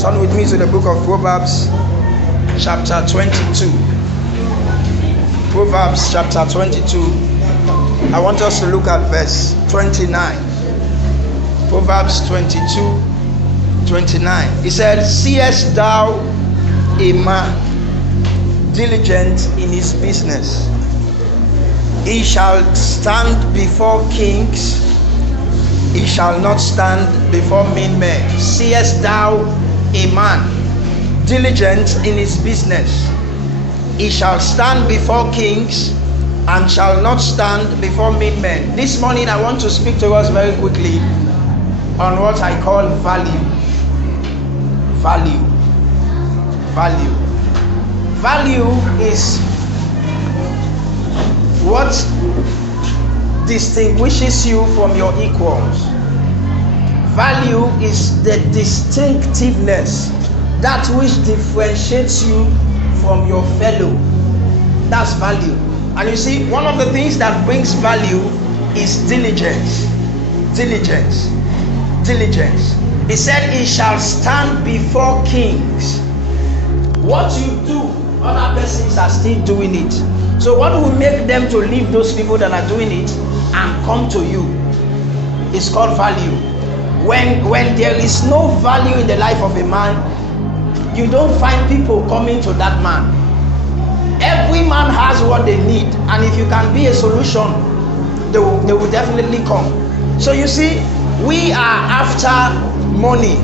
Turn with me to the book of Proverbs, chapter 22. Proverbs, chapter 22. I want us to look at verse 29. Proverbs 22, 29. He said, "Seest thou a man diligent in his business? He shall stand before kings, he shall not stand before mean men." Seest thou a man diligent in his business? He shall stand before kings and shall not stand before mean men. This morning I want to speak to us very quickly on what I call value. Value. Value. Value is what distinguishes you from your equals. Value is the distinctiveness, that which differentiates you from your fellow. That's value. And you see, one of the things that brings value is diligence. Diligence. Diligence. He said, "He shall stand before kings." What you do, other persons are still doing it. So what will make them to leave those people that are doing it and come to you is called value. When there is no value in the life of a man, you don't find people coming to that man. Every man has what they need, and if you can be a solution, they will definitely come. So you see, we are after money,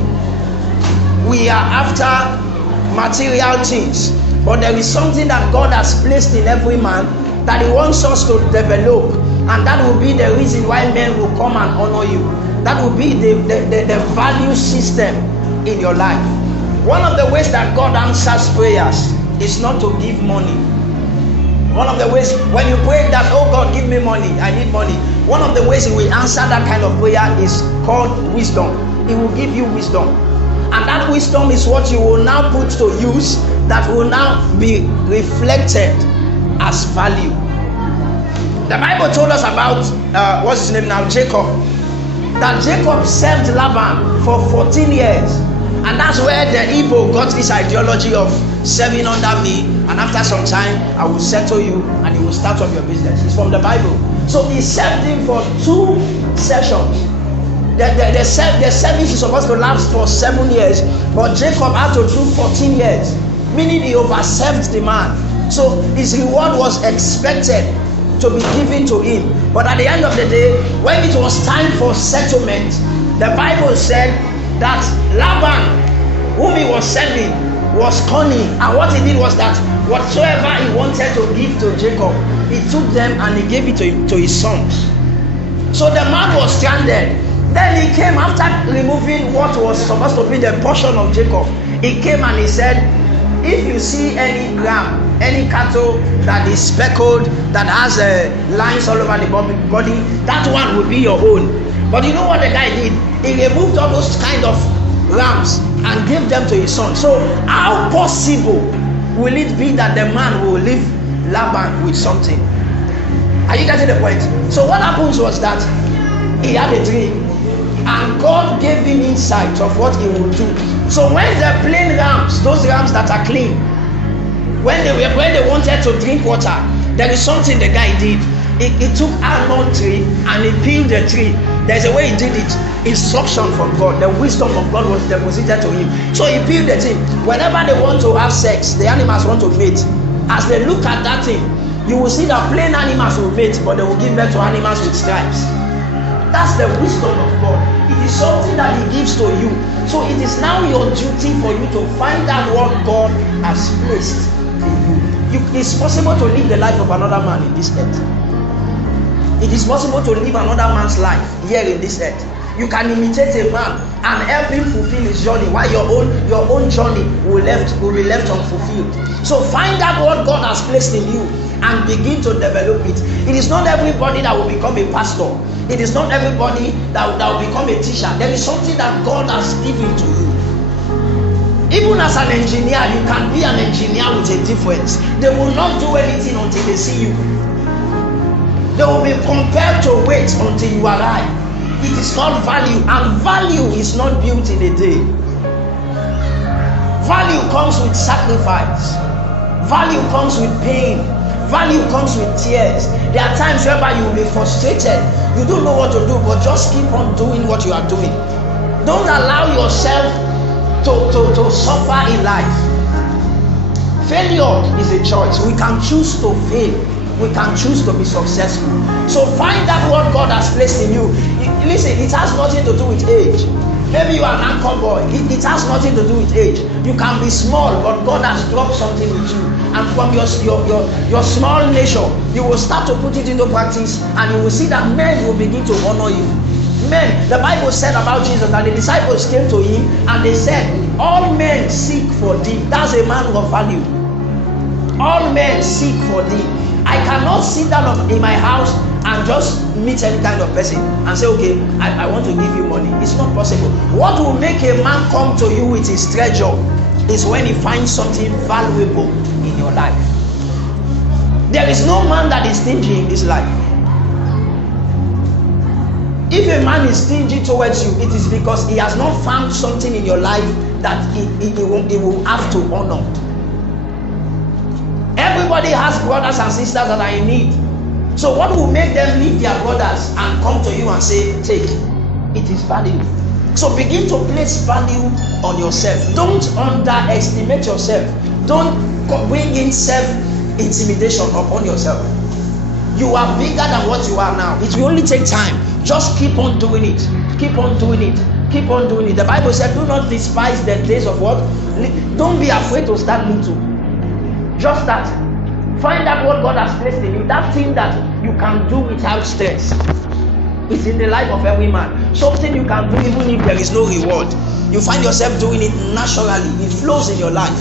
we are after material things, but there is something that God has placed in every man that he wants us to develop, and that will be the reason why men will come and honor you. That will be the value system in your life. One of the ways that God answers prayers is not to give money. One of the ways, when you pray that, "Oh God, give me money, I need money," one of the ways he will answer that kind of prayer is called wisdom. He will give you wisdom, and that wisdom is what you will now put to use, that will now be reflected as value. The Bible told us about what's his name now, Jacob. That Jacob served Laban for 14 years, and that's where the Igbo got this ideology of serving under me, and after some time I will settle you and you will start up your business. It's from the Bible. So he served him for 2 sessions. The service is supposed to last for 7 years, but Jacob had to do 14 years, meaning he overserved the man. So his reward was expected to be given to him. But at the end of the day, when it was time for settlement, the Bible said that Laban, whom he was serving, was cunning, and what he did was that whatsoever he wanted to give to Jacob, he took them and he gave it to his sons. So the man was stranded. Then he came after removing what was supposed to be the portion of Jacob. He came and he said, "If you see any ram, any cattle that is speckled, that has lines all over the body, that one will be your own." But you know what the guy did? He removed all those kind of rams and gave them to his son. So how possible will it be that the man will leave Laban with something? Are you getting the point? So what happens was that he had a dream, and God gave him insight of what he would do. So when the plain rams, those rams that are clean, when they wanted to drink water, there is something the guy did. He took almond tree and he peeled the tree. There's a way he did it. Instruction from God. The wisdom of God was deposited to him. So he peeled the thing. Whenever they want to have sex, the animals want to mate. As they look at that thing, you will see that plain animals will mate, but they will give birth to animals with stripes. That's the wisdom of God. It is something that he gives to you. So it is now your duty for you to find out what God has placed in you. It's possible to live the life of another man in this earth. It is possible to live another man's life here in this earth. You can imitate a man and help him fulfill his journey, while your own journey will be left unfulfilled. So find out what God has placed in you and begin to develop it. It is not everybody that will become a pastor. It is not everybody that will become a teacher. There is something that God has given to you. Even as an engineer, you can be an engineer with a difference. They will not do anything until they see you. They will be compelled to wait until you arrive. It is not value, and value is not built in a day. Value comes with sacrifice. Value comes with pain. Value comes with tears. There are times whereby you will be frustrated. You don't know what to do, but just keep on doing what you are doing. Don't allow yourself to suffer in life. Failure is a choice. We can choose to fail. We can choose to be successful. So find out what God has placed in you. Listen, it has nothing to do with age. Maybe you are an anchor boy. It has nothing to do with age. You can be small, but God has dropped something with you. And from your small nature, you will start to put it into practice, and you will see that men will begin to honor you. Men, the Bible said about Jesus that the disciples came to him and they said, all men seek for thee. That's a man of value. All men seek for thee. I cannot sit down in my house and just meet any kind of person and say, okay, I want to give you money. It's not possible. What will make a man come to you with his treasure is when he finds something valuable in your life. There is no man that is stingy in this life. If a man is stingy towards you, it is because he has not found something in your life that he will have to honor. Everybody has brothers and sisters that are in need. So what will make them leave their brothers and come to you and say, take? It is value. So begin to place value on yourself. Don't underestimate yourself. Don't bring in self-intimidation upon yourself. You are bigger than what you are now. It will only take time. Just keep on doing it. Keep on doing it. Keep on doing it. The Bible said, do not despise the days of what? Don't be afraid to start little. Just that. Find out what God has placed in you. That thing that you can do without stress. It's in the life of every man. Something you can do even if there is no reward. You find yourself doing it naturally. It flows in your life.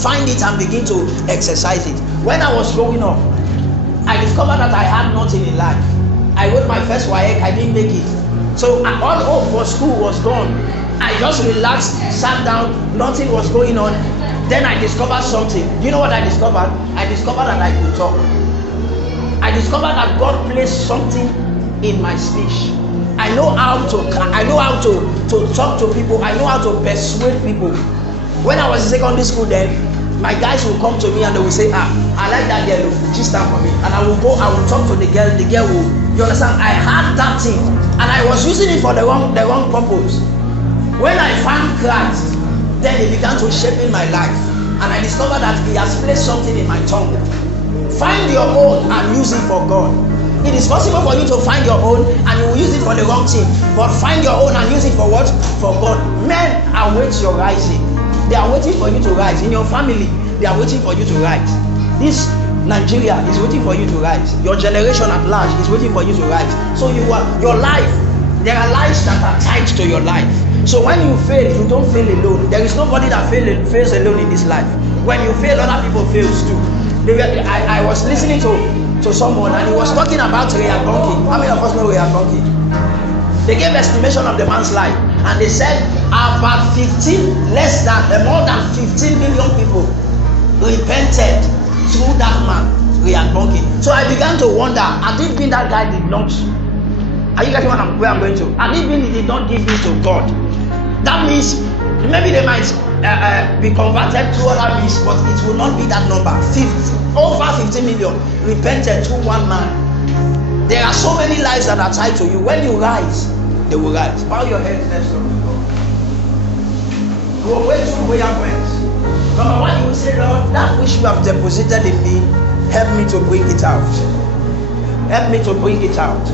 Find it and begin to exercise it. When I was growing up, I discovered that I had nothing in life. I wrote my first WAEC, I didn't make it. So all hope for school was gone. I just relaxed, sat down, nothing was going on. Then I discovered something. Do you know what I discovered? I discovered that I could talk. I discovered that God placed something in my speech. I know how to talk to people. I know how to persuade people. When I was in secondary school then, my guys will come to me and they will say, I like that girl, just stand for me. And I will talk to the girl will, you understand? I had that thing and I was using it for the wrong purpose. When I found Christ, then he began to shape in my life. And I discovered that he has placed something in my tongue. Find your own and use it for God. It is possible for you to find your own and you will use it for the wrong thing. But find your own and use it for what? For God. Men await your rising. They are waiting for you to rise. In your family, they are waiting for you to rise. This Nigeria is waiting for you to rise. Your generation at large is waiting for you to rise. So your life, there are lives that are tied to your life. So when you fail, you don't fail alone. There is nobody that fails alone in this life. When you fail, other people fail too. I was listening to someone and he was talking about Reinhard Bonnke. How many of us know Reinhard Bonnke? They gave estimation of the man's life and they said about more than 15 million people repented through that man, Reinhard Bonnke. So I began to wonder, had it been that guy did not, are you getting where I'm going to? Had it been he did not give it to God, that means maybe they might be converted to other means, but it will not be that number. Over 50 million repented through one man. There are so many lives that are tied to you. When you rise, they will rise. Bow your head, let's go. Go away to where I went. Number one, you will say, Lord, that which you have deposited in me, help me to bring it out. Help me to bring it out.